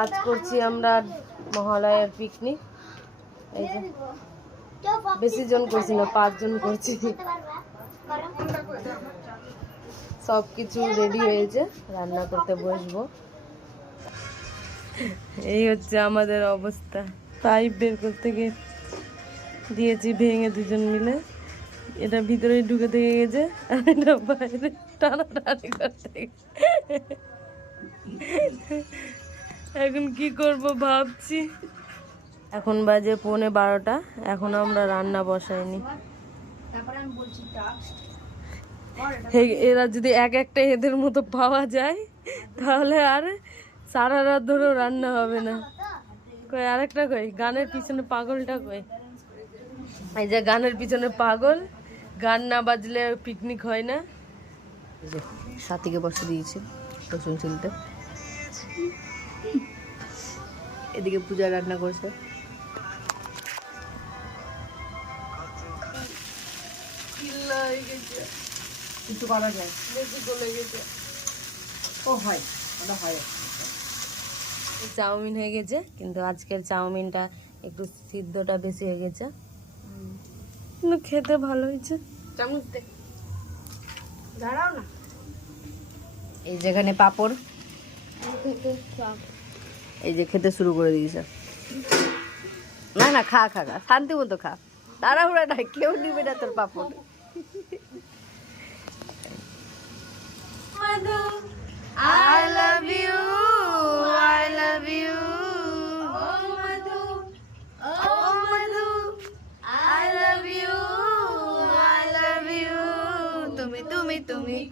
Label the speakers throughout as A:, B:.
A: আজ করছি আমরা মহালয়ার পিকনিক। এই যে, বেশি জন করছি না পাঁচজন করছি। সব কিছু রেডি হয়েছে, রান্না করতে বসবো। এই হচ্ছে আমাদের অবস্থা। পাইপ বের করতে গিয়ে দিয়েছি, ভেঙে দুজন মিলে। এটা ভিতরে ঢুকে থেকে গেছে, আর এটা বাইরে টানাটানি করতে এখন কি করব ভাবছি। এখন বাজে পৌনে বারোটা, এখন আমরা রান্না বসাইনি। এরা যদি এক একটা এদের মতো পাওয়া যায়, তাহলে আর সারা রাত ধরেও রান্না হবে না। কই, আরেকটা কই? গানের পিছনে পাগলটা কই? এই যে গানের পিছনে পাগল। গান না বাজলে পিকনিক হয় না। সাথীকে বসে দিয়েছি রসুন ছিলতে এদিকে পূজা রান্না করছে।
B: কিছু করা যায়।
A: বেশি গলে গেছে।
B: ও হয়। ওটা হয়।
A: চাউমিন হয়ে গেছে কিন্তু আজকের চাউমিনটা একটু সিদ্ধটা বেশি হয়ে গেছে। কিন্তু খেতে ভালো হয়েছে।
B: চামচ দে। দাঁড়াও না।
A: এই যেখানে পাপড়। এই যে খেতে শুরু করে দিয়েছে। না না, খা খা খা। শান্তি মতো খা। তাড়াহুড়া না কেউ নিবে না তোর পাপড়।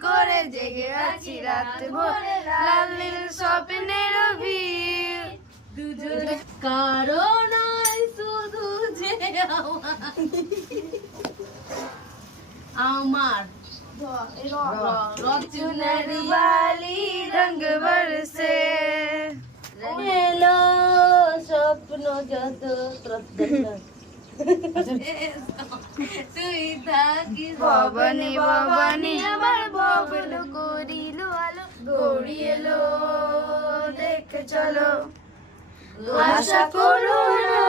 A: করে জেগে আছি রাত ভোরে লাল নীল স্বপ্নের ভিড়। দুজন কারণ শুধু যে আমার। রচনার বালি রঙ বরসে। এলো স্বপ্ন যত তুই থাকিস ভবানী ভবানী আমার ববল করিল আলো গৌরী এলো দেখে চলো আশা করো না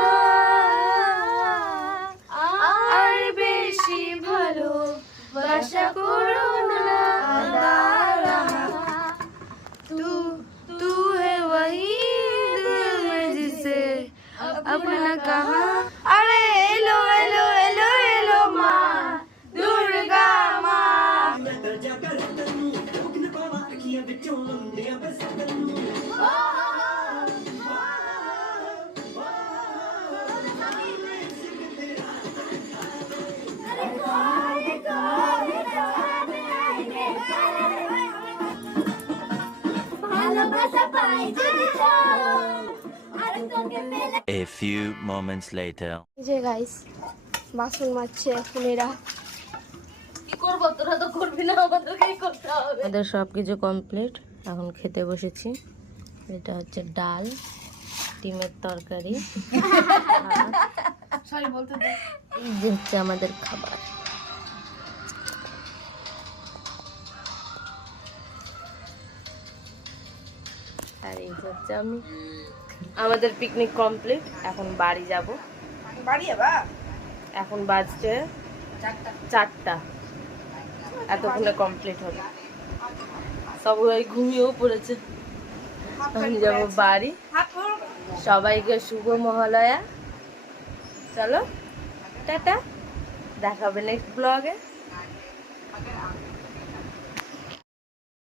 A: আর বেশি ভালো বাসা করো না दारा तू तू है वही दिल में जिसे अपना कहा
C: A few moments later.
D: যে গাইস বাসন মাজছে এখন এরা
A: কি করব? তোরা তো করবি না আমাদেরকেই করতে হবে। আমাদের সব কিছু কমপ্লিট এখন খেতে বসেছি। এটা হচ্ছে ডাল ডিমের তরকারি। যে হচ্ছে আমাদের খাবার। আর এই হচ্ছে আমি। আমাদের পিকনিক কমপ্লিট এখন বাড়ি যাব।
B: বাড়ি আবার
A: এখন বাজছে
B: চারটা।
A: এতক্ষণে কমপ্লিট হবে সবাই ঘুমিয়েও পড়েছে। আমি যাব বাড়ি। সবাইকে শুভ মহালয়া। চলো টাটা। দেখাবে নেক্সট ব্লগে